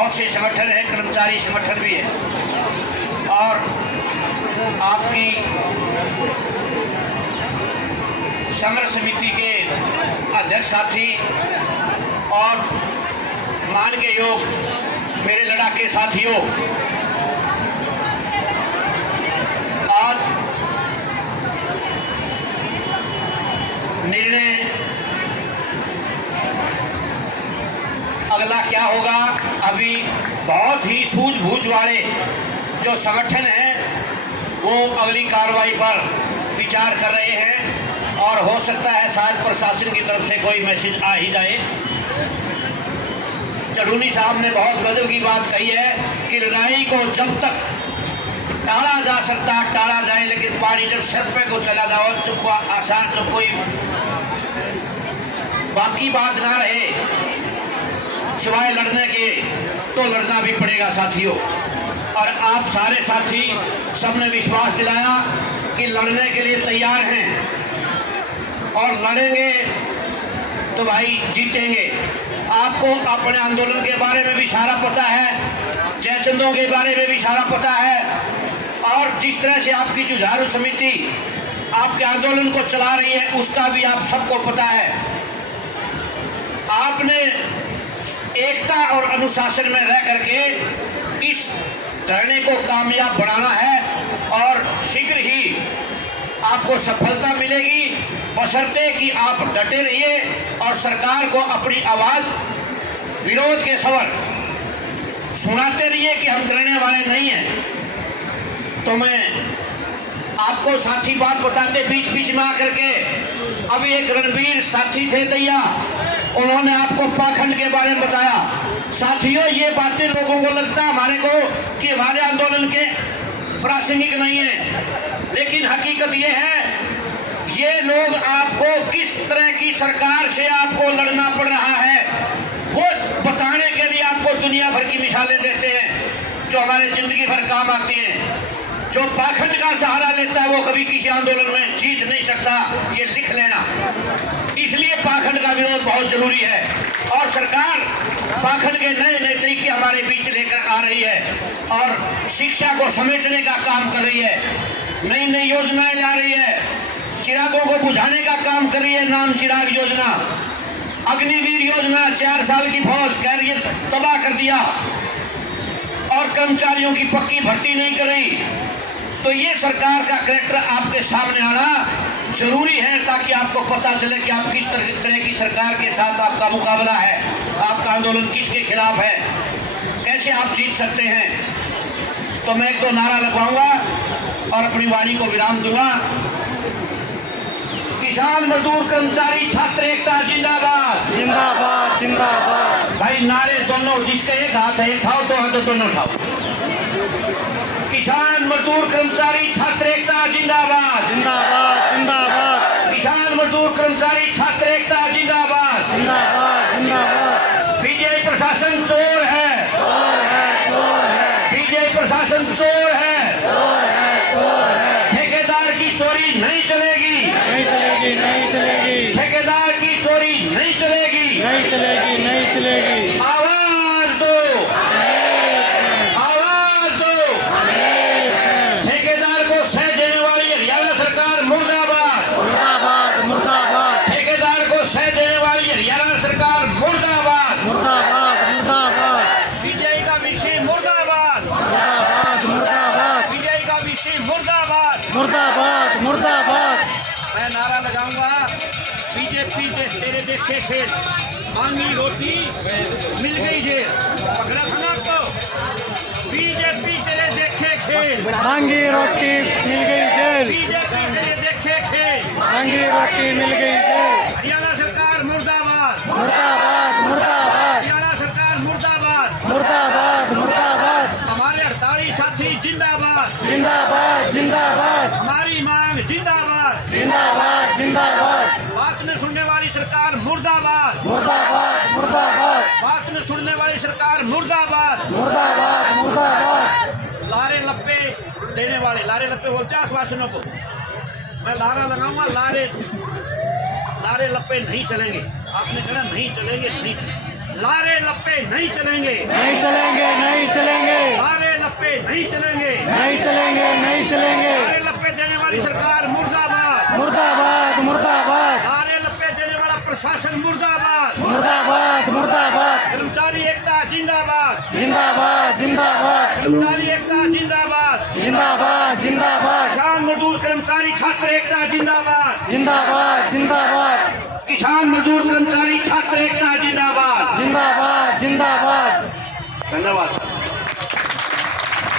बहुत से संगठन हैं, कर्मचारी संगठन भी है, और आपकी संघर्ष समिति के अध्यक्ष साथी और मान के योग मेरे लड़ाके साथियों, आज निर्णय अगला क्या होगा, अभी बहुत ही सूझबूझ वाले जो संगठन हैं वो अगली कार्रवाई पर विचार कर रहे हैं, और हो सकता है शायद प्रशासन की तरफ से कोई मैसेज आ ही जाए। चढ़ूनी साहब ने बहुत गजब की बात कही है कि लड़ाई को जब तक टाला जा सकता है टाला जाए, लेकिन पानी जब सर पे को चला जाओ चुप आसार तो कोई बाकी बात ना रहे सिवाय लड़ने के, तो लड़ना भी पड़ेगा साथियों। और आप सारे साथी सबने विश्वास दिलाया कि लड़ने के लिए तैयार हैं, और लड़ेंगे तो भाई जीतेंगे। आपको अपने आंदोलन के बारे में भी सारा पता है, जयचंदों के बारे में भी सारा पता है, और जिस तरह से आपकी जुझारू समिति आपके आंदोलन को चला रही है उसका भी आप सबको पता है। आपने एकता और अनुशासन में रह करके इस धरने को कामयाब बनाना है, और शीघ्र ही आपको सफलता मिलेगी, बशर्ते कि आप डटे रहिए और सरकार को अपनी आवाज विरोध के स्वर सुनाते रहिए कि हम डरने वाले नहीं हैं। तो मैं आपको साथी बात बताते बीच बीच में आकर के, अभी एक रणवीर साथी थे दैया, उन्होंने आपको पाखंड के बारे में बताया। साथियों, ये बातें लोगों को लगता है हमारे को कि हमारे आंदोलन के प्रासंगिक नहीं है, लेकिन हकीकत ये है ये लोग आपको किस तरह की सरकार से आपको लड़ना पड़ रहा है वो बताने के लिए आपको दुनिया भर की मिसालें देते हैं जो हमारे जिंदगी भर काम आती हैं। जो पाखंड का सहारा लेता है वो कभी किसी आंदोलन में जीत नहीं सकता, ये लिख लेना। इसलिए पाखंड का विरोध बहुत जरूरी है, और सरकार पाखंड के नए नए तरीके हमारे बीच लेकर आ रही है, और शिक्षा को समेटने का काम कर रही है, नई नई योजनाएं ला रही है, चिरागों को बुझाने का काम कर रही है, नाम चिराग योजना, अग्निवीर योजना, 4 साल की फौज कैरियर तबाह कर दिया, और कर्मचारियों की पक्की भर्ती नहीं कर रही। तो ये सरकार का कैरेक्टर आपके सामने आना जरूरी है, ताकि आपको पता चले कि आप किस तरह की सरकार के साथ आपका मुकाबला है, आपका आंदोलन किसके खिलाफ है, कैसे आप जीत सकते हैं। तो मैं एक दो नारा लगवाऊंगा और अपनी वाणी को विराम दूंगा। किसान मजदूर कर्मचारी छात्र एकता जिंदाबाद जिंदाबाद जिंदाबाद। भाई नारे दोनों, जिसके एक हाथ है एक उठाओ, 2 हाथ दोनों उठाओ। किसान मजदूर कर्मचारी छात्र एकता जिंदाबाद जिंदाबाद जिंदाबाद। किसान मजदूर कर्मचारी छात्र एकता जिंदाबाद जिंदाबाद जिंदाबाद। बीजेपी प्रशासन चोर है, बीजेपी प्रशासन चोर है, ठेकेदार की चोरी नहीं चलेगी, नहीं चलेगी नहीं चलेगी, ठेकेदार की चोरी नहीं चलेगी, नहीं चलेगी नहीं चलेगी। आवाज दो, आवाज दो। ठेकेदार को सह देने वाली हरियाणा सरकार मुर्दाबाद, मुर्दाबाद मुर्दाबाद, ठेकेदार को सह देने वाली हरियाणा सरकार मुर्दाबाद, मुर्दाबाद मुर्दाबाद, बीजेपी का विषय मुर्दाबाद, मुर्दाबाद मुर्दाबाद, बीजेपी का विषय मुर्दाबाद। मुर्दाबाद मुर्दाबाद। मैं नारा लगाऊंगा, बीजेपी तेरे देखे खेल, मांगी रोटी मिल गई जेल, पकड़ा था ना आपको। बीजेपी तेरे देखे खेल, मांगी रोटी मिल गई जेल, बीजेपी तेरे देखे खेल, मांगी रोटी मिल गई जेल। हरियाणा सरकार मुर्दाबाद, मुर्दाबाद मुर्दाबाद, हरियाणा सरकार मुर्दाबाद। मुर्दाबाद मुर्दाबाद। हमारे 48 साथी जिंदाबाद, जिंदाबाद जिंदाबाद, हमारी मांग जिंदाबाद, जिंदाबाद जिंदाबाद। बात न सुनने वाली सरकार मुर्दाबाद, मुर्दाबाद मुर्दाबाद, बात न सुनने वाली सरकार मुर्दाबाद। मुर्दाबाद मुर्दाबाद। लारे लप्पे देने वाले, लारे लप्पे बोलते हैं आश्वासनों को, मैं नारा लगाऊंगा, लारे लप्पे नहीं चलेंगे। आपने कहा नहीं चलेंगे, नहीं चलेंगे। लारे लप्पे नहीं चलेंगे, नहीं चलेंगे, नहीं चलेंगे, लारे लप्पे नहीं चलेंगे, नहीं चलेंगे, नहीं चलेंगे। लारे लप्पे देने वाली सरकार मुर्दाबाद, मुर्दाबाद, मुर्दाबाद, लारे लप्पे देने वाला प्रशासन मुर्दाबाद, मुर्दाबाद, मुर्दाबाद, कर्मचारी एकता जिंदाबाद, जिंदाबाद, जिंदाबाद, कर्मचारी एकता जिंदाबाद, जिंदाबाद, जिंदाबाद, किसान मजदूर कर्मचारी छात्र एकता जिंदाबाद, जिंदाबाद, जिंदाबाद, किसान मजदूर कर्मचारी छात्र एकता